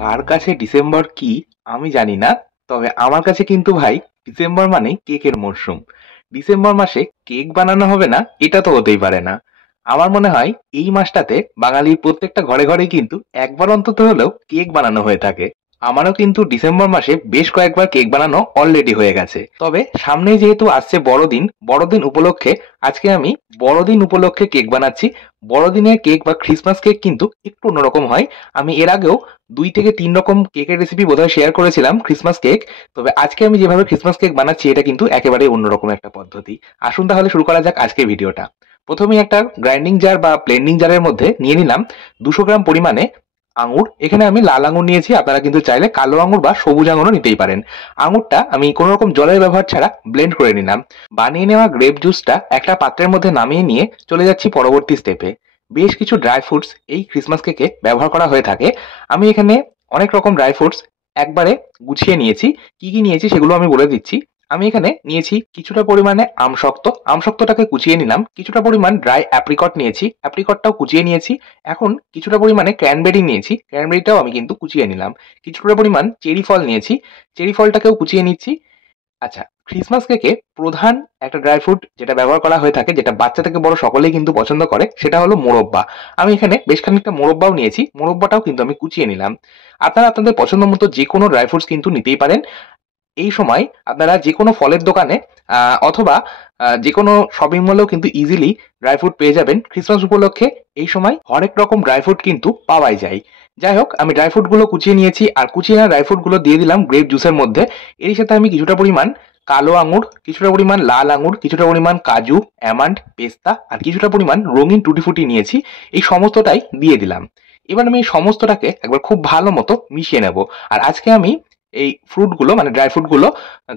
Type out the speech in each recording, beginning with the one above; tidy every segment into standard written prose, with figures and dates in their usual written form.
কার কাছে ডিসেম্বর কি আমি জানি না। তবে আমার কাছে কিন্তু ভাই ডিসেম্বর মানে কেকের মরশুম। ডিসেম্বর মাসে কেক বানানো হবে না এটা তো হতেই পারে না। আমার মনে হয় এই মাসটাতে বাঙালির প্রত্যেকটা ঘরে ঘরেই কিন্তু একবার অন্তত হলেও কেক বানানো হয়ে থাকে। আমারও কিন্তু ডিসেম্বর মাসে বেশ কয়েকবার কেক বানানো অলরেডি হয়ে গেছে। তবে সামনে যেহেতু আসছে বড়দিন, বড়দিন উপলক্ষে আজকে আমি বড়দিন উপলক্ষে কেক বানাচ্ছি। বড়দিনের কেক বা ক্রিসমাস কেক কিন্তু একটু অন্যরকম হয়। আমি এর আগেও ২ থেকে ৩ রকম কেকের রেসিপি বোধহয় শেয়ার করেছিলাম ক্রিসমাস কেক। তবে আজকে আমি যেভাবে ক্রিসমাস কেক বানাচ্ছি এটা কিন্তু একেবারেই অন্যরকম একটা পদ্ধতি। আসুন তাহলে শুরু করা যাক আজকের ভিডিওটা। প্রথমেই একটা গ্রাইন্ডিং জার বা ব্লেন্ডিং জারের মধ্যে নিয়ে নিলাম ২০০ গ্রাম পরিমাণে আঙুর। এখানে আমি লাল আঙুর নিয়েছি, আপনারা কিন্তু চাইলে কালো আঙুর বা সবুজ আঙুরও নিতেই পারেন। আঙুরটা আমি কোনো রকম জলের ব্যবহার ছাড়া ব্লেন্ড করে নিলাম। বানিয়ে নেওয়া গ্রেপ জুসটা একটা পাত্রের মধ্যে নামিয়ে নিয়ে চলে যাচ্ছি পরবর্তী স্টেপে। বেশ কিছু ড্রাই ফ্রুটস এই ক্রিসমাস কেকে ব্যবহার করা হয়ে থাকে। আমি এখানে অনেক রকম ড্রাই ফ্রুটস একবারে গুছিয়ে নিয়েছি। কি কি নিয়েছি সেগুলো আমি বলে দিচ্ছি। আমি এখানে নিয়েছি কিছুটা পরিমাণে আমসত্ত্ব, আমসত্ত্বটাকে কুচিয়ে নিলাম। কিছুটা পরিমাণ ড্রাই অ্যাপ্রিকট নিয়েছি, অ্যাপ্রিকটটাও কুচিয়ে নিয়েছি। এখন কিছুটা পরিমাণে ক্র্যানবেরি নিয়েছি, ক্র্যানবেরিটাও আমি কিন্তু কুচিয়ে নিলাম। কিছুটা পরিমাণ চেরি ফল নিয়েছি, চেরি ফলটাকেও কুচিয়ে নিচ্ছি। আচ্ছা, ক্রিসমাস কেকে প্রধান একটা ড্রাই ফ্রুট যেটা ব্যবহার করা হয়ে থাকে, যেটা বাচ্চা থেকে বড় সকলেই কিন্তু পছন্দ করে, সেটা হলো মোরব্বা। আমি এখানে বেশ খানিকটা মোরব্বাও নিয়েছি, মোরব্বাটাও কিন্তু আমি কুচিয়ে নিলাম। আপনারা আপনাদের পছন্দ মতো যে কোনো ড্রাই ফ্রুটস কিন্তু নিতেই পারেন। এই সময় আপনারা যেকোনো ফলের দোকানে অথবা যেকোনো শপিং মলেও কিন্তু ইজিলি ড্রাই ফ্রুট পেয়ে যাবেন। ক্রিসমাস উপলক্ষে এই সময় হরেক রকম ড্রাই ফ্রুট কিন্তু পাওয়াই যায়। যাই হোক, আমি ড্রাই ফ্রুটগুলো কুচিয়ে নিয়েছি আর কুচিয়ে নেওয়া ড্রাই ফ্রুটগুলো দিয়ে দিলাম গ্রেপ জুসের মধ্যে। এর সাথে আমি কিছুটা পরিমাণ কালো আঙুর, কিছুটা পরিমাণ লাল আঙুর, কিছুটা পরিমাণ কাজু, অ্যামান্ড, পেস্তা আর কিছুটা পরিমাণ রঙিন টুটি ফুটি নিয়েছি। এই সমস্তটাই দিয়ে দিলাম। এবার আমি এই সমস্তটাকে একবার খুব ভালো মতো মিশিয়ে নেব। আর আজকে আমি এই ফ্রুটগুলো মানে ড্রাই ফ্রুটগুলো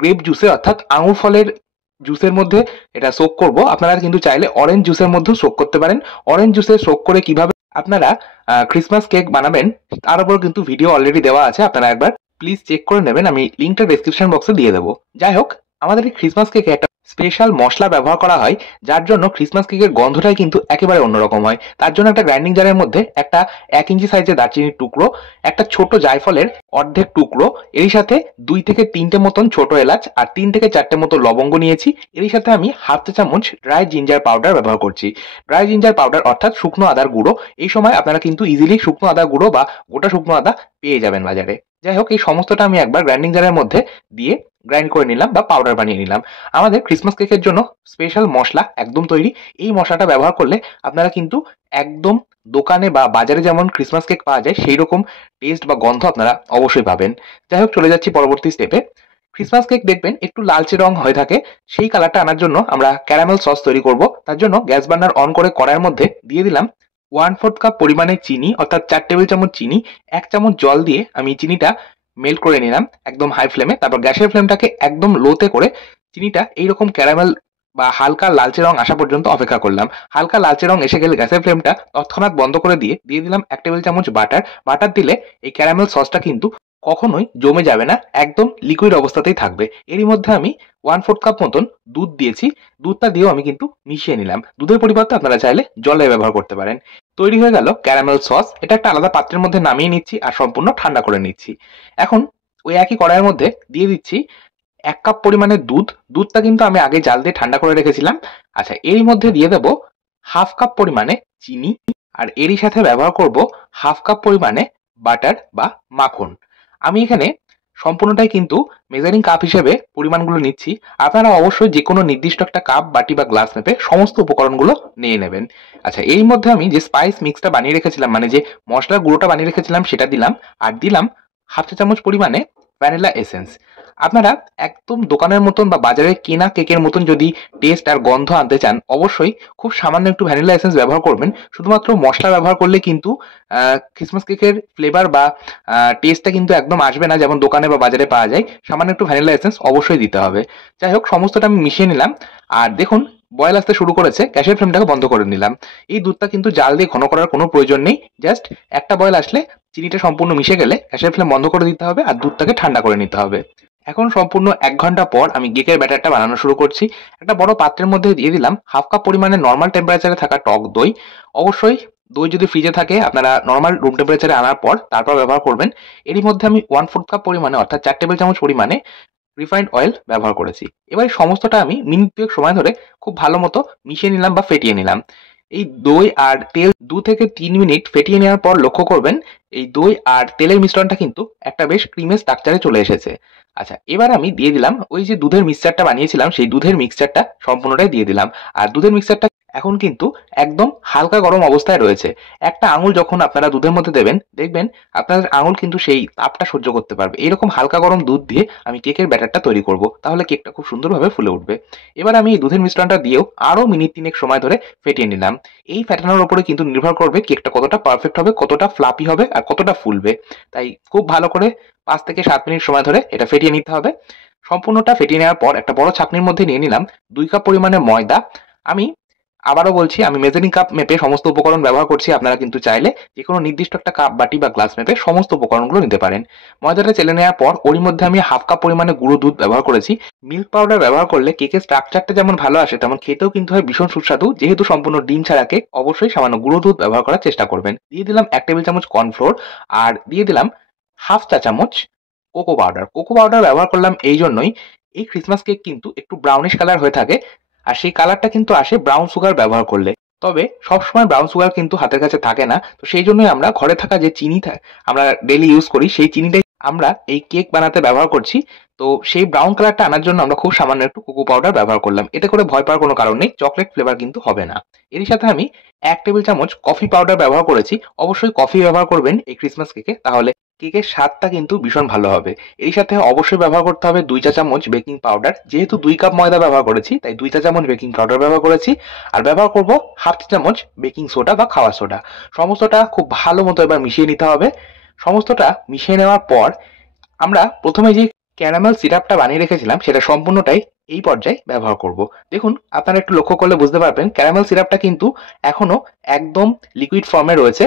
গ্রেপ জুসে অর্থাৎ আঙুর ফলের জুসের মধ্যে এটা সোক করব। আপনারা কিন্তু চাইলে অরেঞ্জ জুসের মধ্যেও সোক করতে পারেন। অরেঞ্জ জুসে সোক করে কিভাবে আপনারা ক্রিসমাস কেক বানাবেন তার উপর কিন্তু ভিডিও অলরেডি দেওয়া আছে, আপনারা একবার প্লিজ চেক করে নেবেন। আমি লিঙ্কটা ডেসক্রিপশন বক্সে দিয়ে দেবো। যাই হোক, আমাদের এই ক্রিসমাস কেকে একটা স্পেশাল মশলা ব্যবহার করা হয়, যার জন্য ক্রিসমাস কেকের গন্ধটাই কিন্তু একেবারে অন্যরকম হয়। তার জন্য একটা গ্রাইন্ডিং জারের মধ্যে একটা ১ ইঞ্চি সাইজের দারচিনির টুকরো, একটা ছোট জায়ফলের অর্ধেক টুকরো, এরই সাথে ২ থেকে ৩টে মতন ছোট এলাচ আর ৩ থেকে ৪টে মতো লবঙ্গ নিয়েছি। এরই সাথে আমি হাফ চা চামচ ড্রাই জিঞ্জার পাউডার ব্যবহার করছি। ড্রাই জিঞ্জার পাউডার অর্থাৎ শুকনো আদার গুঁড়ো। এই সময় আপনারা কিন্তু ইজিলি শুকনো আদা গুঁড়ো বা গোটা শুকনো আদা পেয়ে যাবেন বাজারে। যাই হোক, এই সমস্তটা আমি একবার গ্রাইন্ডিং জারের মধ্যে দিয়ে গ্রাইন্ড করে নিলাম বা পাউডার বানিয়ে নিলাম। আমাদের ক্রিসমাস কেকের জন্য স্পেশাল মশলা একদম তৈরি। এই মশলাটা ব্যবহার করলে আপনারা কিন্তু একদম দোকানে বা বাজারে যেমন ক্রিসমাস কেক পাওয়া যায় সেই রকম টেস্ট বা গন্ধ আপনারা অবশ্যই পাবেন। যাই হোক, চলে যাচ্ছি পরবর্তী স্টেপে। ক্রিসমাস কেক দেখবেন একটু লালচে রং হয়ে থাকে, সেই কালারটা আনার জন্য আমরা ক্যারামেল সস তৈরি করব। তার জন্য গ্যাস বার্নার অন করে কড়াইয়ের মধ্যে দিয়ে দিলাম 1/4 কাপ পরিমাণে চিনি অর্থাৎ ৪ টেবিল চামচ চিনি। ১ চামচ জল দিয়ে আমি চিনিটা মেল্ট করে নিলাম একদম হাই ফ্লেমে। তারপর গ্যাসের ফ্লেমটাকে একদম লোতে করে চিনিটা এইরকম ক্যারামেল বা হালকা লালচে রং আসা পর্যন্ত অপেক্ষা করলাম। হালকা লালচে রং এসে গেলে গ্যাসের ফ্লেমটা তৎক্ষণাৎ বন্ধ করে দিয়ে দিলাম ১ টেবিল চামচ বাটার। বাটার দিলে এই ক্যারামেল সসটা কিন্তু কখনোই জমে যাবে না, একদম লিকুইড অবস্থাতেই থাকবে। এরই মধ্যে আমি 1/4 কাপ মতন দুধ দিয়েছি। দুধটা দিয়েও আমি কিন্তু মিশিয়ে নিলাম। দুধের পরিবর্তে আপনারা চাইলে জলের ব্যবহার করতে পারেন। তৈরি হয়ে গেল ক্যারামেল সস। এটা একটা আলাদা পাত্রের মধ্যে নামিয়ে নিচ্ছি আর সম্পূর্ণ ঠান্ডা করে নিচ্ছি। এখন ওই একই কড়াইয়ের মধ্যে দিয়ে দিচ্ছি ১ কাপ পরিমাণে দুধ। দুধটা কিন্তু আমি আগে জাল দিয়ে ঠান্ডা করে রেখেছিলাম। আচ্ছা, এরই মধ্যে দিয়ে দেব হাফ কাপ পরিমাণে চিনি আর এরই সাথে ব্যবহার করব হাফ কাপ পরিমাণে বাটার বা মাখন। আমি এখানে সম্পূর্ণটাই কিন্তু মেজারিং কাপ হিসেবে পরিমাণগুলো নিচ্ছি। আপনারা অবশ্যই যে কোনো নির্দিষ্ট একটা কাপ, বাটি বা গ্লাস মেপে সমস্ত উপকরণগুলো নিয়ে নেবেন। আচ্ছা, এর মধ্যে আমি যে স্পাইস মিক্সটা বানিয়ে রেখেছিলাম মানে যে মশলার গুঁড়োটা বানিয়ে রেখেছিলাম সেটা দিলাম। আর দিলাম হাফ চা চামচ পরিমাণে ভ্যানিলা এসেন্স। আপনারা একদম দোকানের মতন বা বাজারে কেনা কেকের মতন যদি টেস্ট আর গন্ধ আনতে চান, অবশ্যই খুব সামান্য একটু ভ্যানিলা এসেন্স ব্যবহার করবেন। শুধুমাত্র মশলা ব্যবহার করলে কিন্তু ক্রিসমাস কেকের ফ্লেভার বা টেস্টটা কিন্তু একদম আসবে না যেমন দোকানে বা বাজারে পাওয়া যায়। সামান্য একটু ভ্যানিলা এসেন্স অবশ্যই দিতে হবে। যাই হোক, সমস্তটা আমি মিশিয়ে নিলাম। আর দেখুন বয়েল আসতে শুরু করেছে, গ্যাসের ফ্লেমটাকে বন্ধ করে নিলাম। এই দুধটা কিন্তু জাল দিয়ে ঘন করার কোনো প্রয়োজন নেই। জাস্ট একটা বয়েল আসলে চিনিটা সম্পূর্ণ মিশে গেলে গ্যাসের ফ্লেম বন্ধ করে দিতে হবে আর দুধটাকে ঠান্ডা করে নিতে হবে। এখন সম্পূর্ণ ১ ঘন্টা পর আমি কেকের ব্যাটারটা বানানো শুরু করছি। একটা বড় পাত্রের মধ্যে দিয়ে দিলাম হাফ কাপ পরিমাণে নরমাল টেম্পারেচারে থাকা টক দই। অবশ্যই দই যদি ফ্রিজে থাকে আপনারা নর্মাল রুম টেম্পারেচারে আনার পর তারপর ব্যবহার করবেন। এরই মধ্যে আমি 1/4 কাপ পরিমাণে অর্থাৎ 4 টেবিল চামচ পরিমাণে রিফাইন্ড অয়েল ব্যবহার করেছি। এবার এই সমস্তটা আমি মিনিট 2 সময় ধরে খুব ভালো মতো মিশিয়ে নিলাম বা ফেটিয়ে নিলাম। এই দই আর তেল 2 থেকে 3 মিনিট ফেটিয়ে নেওয়ার পর লক্ষ্য করবেন এই দই আর তেলের মিশ্রণটা কিন্তু একটা বেশ ক্রিমের স্ট্রাকচারে চলে এসেছে। আচ্ছা, এবার আমি দিয়ে দিলাম ওই যে দুধের মিক্সচারটা বানিয়েছিলাম সেই দুধের মিক্সচারটা সম্পূর্ণটাই দিয়ে দিলাম। আর দুধের মিক্সচারটা এখন কিন্তু একদম হালকা গরম অবস্থায় রয়েছে। একটা আঙুল যখন আপনারা দুধের মধ্যে দেবেন দেখবেন আপনাদের আঙুল কিন্তু সেই তাপটা সহ্য করতে পারবে। এরকম হালকা গরম দুধ দিয়ে আমি কেকের ব্যাটারটা তৈরি করব, তাহলে কেকটা খুব সুন্দরভাবে ফুলে উঠবে। এবার আমি এই দুধের মিশ্রণটা দিয়েও আরো মিনিট 3 সময় ধরে ফেটিয়ে নিলাম। এই ফেটানোর উপরে কিন্তু নির্ভর করবে কেকটা কতটা পারফেক্ট হবে, কতটা ফ্লাপি হবে আর কতটা ফুলবে। তাই খুব ভালো করে 5 থেকে 7 মিনিট সময় ধরে এটা ফেটিয়ে নিতে হবে। সম্পূর্ণটা ফেটিয়ে নেওয়ার পর একটা বড় ছাঁকনির মধ্যে নিয়ে নিলাম 2 কাপ পরিমাণে ময়দা। আমি আবারও বলছি আমি মেজারিং কাপ মেপে সমস্ত উপকরণ ব্যবহার করছি। আপনারা কিন্তু চাইলে যেকোনো নির্দিষ্ট একটা কাপ, বাটি বা গ্লাস মেপে সমস্ত উপকরণগুলো নিতে পারেন। ময়দাটা চেলে নেওয়ার পর ওরই মধ্যে আমি 1/2 কাপ পরিমাণে গুঁড়ো দুধ ব্যবহার করেছি। মিল্ক পাউডার ব্যবহার করলে কেকের স্ট্রাকচারটা যেমন ভালো আসে তেমন খেতেও কিন্তু হয় ভীষণ সুস্বাদু। যেহেতু সম্পূর্ণ ডিম ছাড়া কেক, অবশ্যই সামান্য গুঁড়ো দুধ ব্যবহার করার চেষ্টা করবেন। দিয়ে দিলাম 1 টেবিল চামচ কর্নফ্লোর আর দিয়ে দিলাম 1/2 চা চামচ কোকো পাউডার। কোকো পাউডার ব্যবহার করলাম এই জন্যই, এই ক্রিসমাস কেক কিন্তু একটু ব্রাউনিশ কালার হয়ে থাকে আর সেই কালারটা কিন্তু আসে ব্রাউন সুগার ব্যবহার করলে। তবে সবসময় ব্রাউন সুগার কিন্তু হাতের কাছে থাকে না, তো সেই জন্যই আমরা ঘরে থাকা যে চিনি আমরা ডেলি ইউজ করি সেই চিনিটাই আমরা এই কেক বানাতে ব্যবহার করছি। তো সেই ব্রাউন কালারটা আনার জন্য আমরা খুব সামান্য একটু কোকো পাউডার ব্যবহার করলাম। এতে করে ভয় পাওয়ার কোনো কারণ নেই, চকলেট ফ্লেভার কিন্তু হবে না। এর সাথে আমি 1 টেবিল চামচ কফি পাউডার ব্যবহার করেছি। অবশ্যই কফি ব্যবহার করবেন এই ক্রিসমাস কেকে, তাহলে কেকের স্বাদটা কিন্তু ভীষণ ভালো হবে। এর সাথে অবশ্যই ব্যবহার করতে হবে 2 চা চামচ বেকিং পাউডার। যেহেতু 2 কাপ ময়দা ব্যবহার করেছি তাই 2 চা চামচ বেকিং পাউডার ব্যবহার করেছি। আর ব্যবহার করব 1/2 চা চামচ বেকিং সোডা বা খাওয়ার সোডা। সমস্তটা খুব ভালো মতো এবার মিশিয়ে নিতে হবে। সমস্তটা মিশিয়ে নেওয়ার পর আমরা প্রথমে যে ক্যারামেল সিরাপটা বানিয়ে রেখেছিলাম সেটা সম্পূর্ণটাই এই পর্যায়ে ব্যবহার করব। দেখুন আপনারা একটু লক্ষ্য করলে বুঝতে পারবেন ক্যারামেল সিরাপটা কিন্তু এখনো একদম লিকুইড ফর্মে রয়েছে।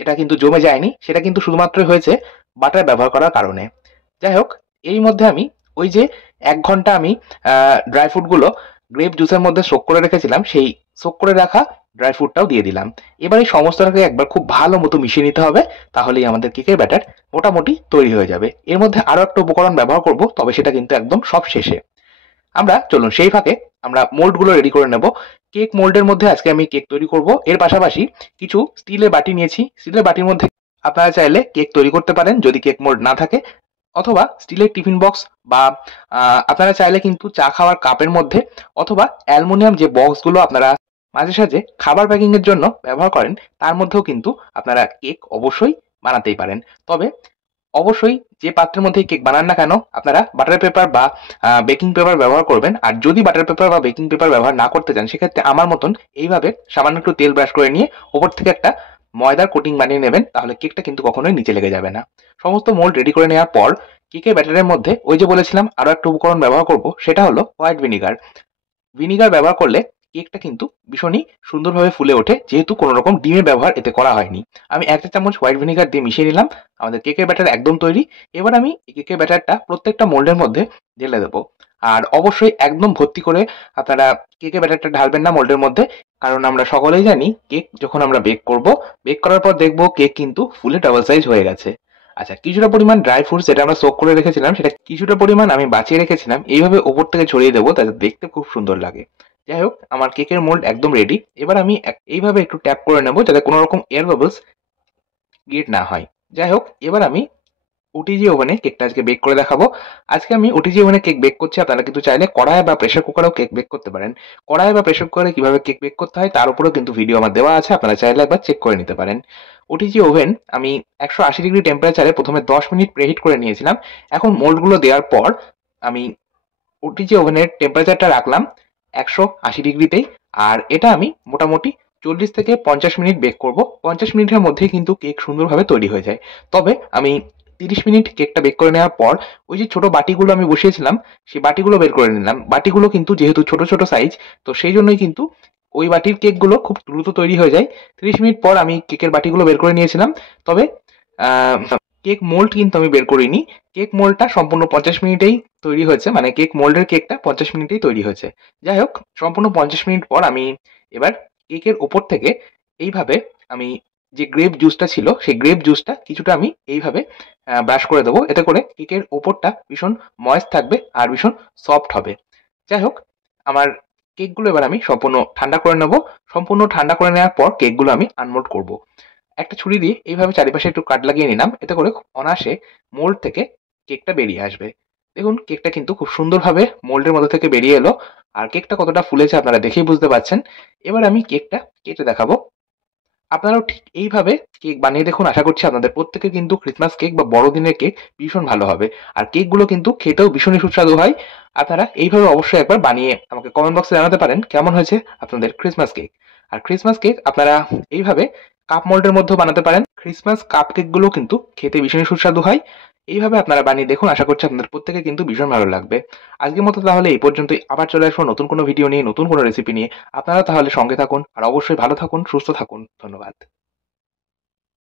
এটা কিন্তু জমে যায়নি, সেটা কিন্তু শুধুমাত্রই হয়েছে বাটার ব্যবহার করার কারণে। যাই হোক, এরই মধ্যে আমি ওই যে 1 ঘন্টা আমি ড্রাই ফ্রুটগুলো গ্রেপ জুসের মধ্যে সোক করে রেখেছিলাম, সেই সোক করে রাখা ড্রাই ফ্রুটটাও দিয়ে দিলাম। এবার এই সমস্তটাকে একবার খুব ভালো মতো মিশিয়ে নিতে হবে, তাহলেই আমাদের কেকের ব্যাটার মোটামুটি তৈরি হয়ে যাবে। এর মধ্যে আরো একটা উপকরণ ব্যবহার করব, তবে সেটা কিন্তু একদম সব শেষে। আমরা চলুন সেই ফাঁকে আমরা মোল্ডগুলো রেডি করে নেব। কেক মোল্ডের মধ্যে আজকে আমি কেক তৈরি করব। এর পাশাপাশি কিছু স্টিলের বাটি নিয়েছি। স্টিলের বাটির মধ্যে আপনারা চাইলে কেক তৈরি করতে পারেন যদি কেক মোল্ড না থাকে, অথবা স্টিলের টিফিন বক্স বা আপনারা চাইলে কিন্তু চা খাওয়ার কাপের মধ্যে, অথবা অ্যালুমিনিয়াম যে বক্সগুলো আপনারা মাঝে সাঝে খাবার প্যাকিং এর জন্য ব্যবহার করেন তার মধ্যেও কিন্তু আপনারা কেক অবশ্যই বানাতেই পারেন। তবে অবশ্যই যে পাত্রের মধ্যে কেক বানান না কেন আপনারা বাটার পেপার বা বেকিং পেপার ব্যবহার করবেন। আর যদি বাটার পেপার বা বেকিং পেপার ব্যবহার না করতে চান সেক্ষেত্রে আমার মতন এইভাবে সামান্য একটু তেল ব্রাশ করে নিয়ে ওপর থেকে একটা ময়দার কোটিং বানিয়ে নেবেন, তাহলে কেকটা কিন্তু কখনোই নিচে লেগে যাবে না। সমস্ত মোল্ড রেডি করে নেওয়ার পর কেকের ব্যাটারের মধ্যে ওই যে বলেছিলাম আরো একটা উপকরণ ব্যবহার করব, সেটা হলো হোয়াইট ভিনিগার। ভিনিগার ব্যবহার করলে কেকটা কিন্তু ভীষণই সুন্দরভাবে ফুলে ওঠে, যেহেতু কোনো রকম ডিমের ব্যবহার এতে করা হয়নি। আমি 1 চা চামচ হোয়াইট ভিনিগার দিয়ে মিশিয়ে নিলাম। আমাদের কেকের ব্যাটার একদম তৈরি। এবার আমি এই কেকের ব্যাটারটা প্রত্যেকটা মোল্ডের মধ্যে ঢেলে দেবো। আর অবশ্যই একদম ভর্তি করে আপনারা কেকের ব্যাটারটা ঢালবেন না মোল্ডের মধ্যে, কারণ আমরা সকলেই জানি কেক যখন আমরা বেক করব, বেক করার পর দেখবো কেক কিন্তু ফুলে ডাবল সাইজ হয়ে গেছে। আচ্ছা, কিছুটা পরিমাণ ড্রাই ফ্রুটস যেটা আমরা সোক করে রেখেছিলাম সেটা কিছুটা পরিমাণ আমি বাঁচিয়ে রেখেছিলাম, এইভাবে ওপর থেকে ছড়িয়ে দেবো তাতে দেখতে খুব সুন্দর লাগে। যাই হোক, আমার কেকের মোল্ড একদম রেডি। এবার আমি এইভাবে একটু ট্যাপ করে নেবো যাতে কোনো রকম এয়ার বাবলস ক্রিয়েট না হয়। যাই হোক, এবার আমি ওটিজি ওভেনে কেকটা আজকে বেক করে দেখাবো। আজকে আমি ওটিজি ওভেনে কেক বেক করছি। আপনারা কিন্তু চাইলে কড়াই বা প্রেসার কুকারেও কেক বেক করতে পারেন। কড়াই বা প্রেসার কুকারে কিভাবে কেক বেক করতে হয় তার উপরেও কিন্তু ভিডিও আমার দেওয়া আছে, আপনারা চাইলে একবার চেক করে নিতে পারেন। ওটিজি ওভেন আমি 180 ডিগ্রি টেম্পারেচারে প্রথমে 10 মিনিট প্রেহিট করে নিয়েছিলাম। এখন মোল্ডগুলো দেওয়ার পর আমি ওটিজি ওভেনের টেম্পারেচারটা রাখলাম 180 ডিগ্রিতেই। আর এটা আমি মোটামুটি 40 থেকে 50 মিনিট বেক করব। 50 মিনিটের মধ্যেই কিন্তু কেক সুন্দরভাবে তৈরি হয়ে যায়। তবে আমি 30 মিনিট কেকটা বেক করে নেওয়ার পর ওই যে ছোট বাটিগুলো আমি বসিয়েছিলাম সেই বাটিগুলো বের করে নিলাম। বাটিগুলো কিন্তু যেহেতু ছোট ছোট সাইজ, তো সেই জন্যই কিন্তু ওই বাটির কেকগুলো খুব দ্রুত তৈরি হয়ে যায়। 30 মিনিট পর আমি কেকের বাটিগুলো বের করে নিয়েছিলাম। তবে আহ, কেক মোল্ড কিন্তু আমি বের করিনি। কেক মোল্ডটা সম্পূর্ণ 50 মিনিটেই তৈরি হয়েছে, মানে কেক মোল্ডের কেকটা 50 মিনিটেই তৈরি হয়েছে। যাই হোক, সম্পূর্ণ 50 মিনিট পর আমি এবার কেকের ওপর থেকে এইভাবে আমি যে গ্রেপ জুসটা ছিল সেই গ্রেপ জুসটা কিছুটা আমি এইভাবে ব্রাশ করে দেবো, এতে করে কেকের ওপরটা ভীষণ ময়েস্ট থাকবে আর ভীষণ সফট হবে। যাই হোক, আমার কেকগুলো এবার আমি সম্পূর্ণ ঠান্ডা করে নেব। সম্পূর্ণ ঠান্ডা করে নেওয়ার পর কেকগুলো আমি আনমোল্ড করব। একটা ছুরি দিয়ে এইভাবে চারিপাশে একটু কাট লাগিয়ে নিলাম, এতে করে খুব অনায়াসে মোল্ড থেকে কেকটা বেরিয়ে আসবে। দেখুন কেকটা কিন্তু খুব সুন্দরভাবে মোল্ডের মধ্যে থেকে বেরিয়ে এলো, আর কেকটা কতটা ফুলেছে আপনারা দেখেই বুঝতে পারছেন। এবার আমি কেকটা কেটে দেখাবো। আপনারাও ঠিক এইভাবে কেক বানিয়ে দেখুন। আশা করছি আপনাদের প্রত্যেকের কিন্তু ক্রিসমাস কেক বা বড়দিনের কেক ভীষণ ভালো হবে। আর কেকগুলো কিন্তু খেতেও ভীষণই সুস্বাদু হয়। আপনারা এইভাবে অবশ্যই একবার বানিয়ে আমাকে কমেন্ট বক্সে জানাতে পারেন কেমন হয়েছে আপনাদের ক্রিসমাস কেক। আর ক্রিসমাস কেক আপনারা এইভাবে কাপ মোল্ডের মধ্যেও বানাতে পারেন। ক্রিসমাস কাপ কেকগুলো কিন্তু খেতে ভীষণই সুস্বাদু হয়। এইভাবে আপনারা বানিয়ে দেখুন, আশা করছি আপনাদের প্রত্যেকের কিন্তু ভীষণ ভালো লাগবে। আজকের মতো তাহলে এই পর্যন্তই। আবার চলে আসবো নতুন কোনো ভিডিও নিয়ে, নতুন কোনো রেসিপি নিয়ে। আপনারা তাহলে সঙ্গে থাকুন আর অবশ্যই ভালো থাকুন, সুস্থ থাকুন। ধন্যবাদ।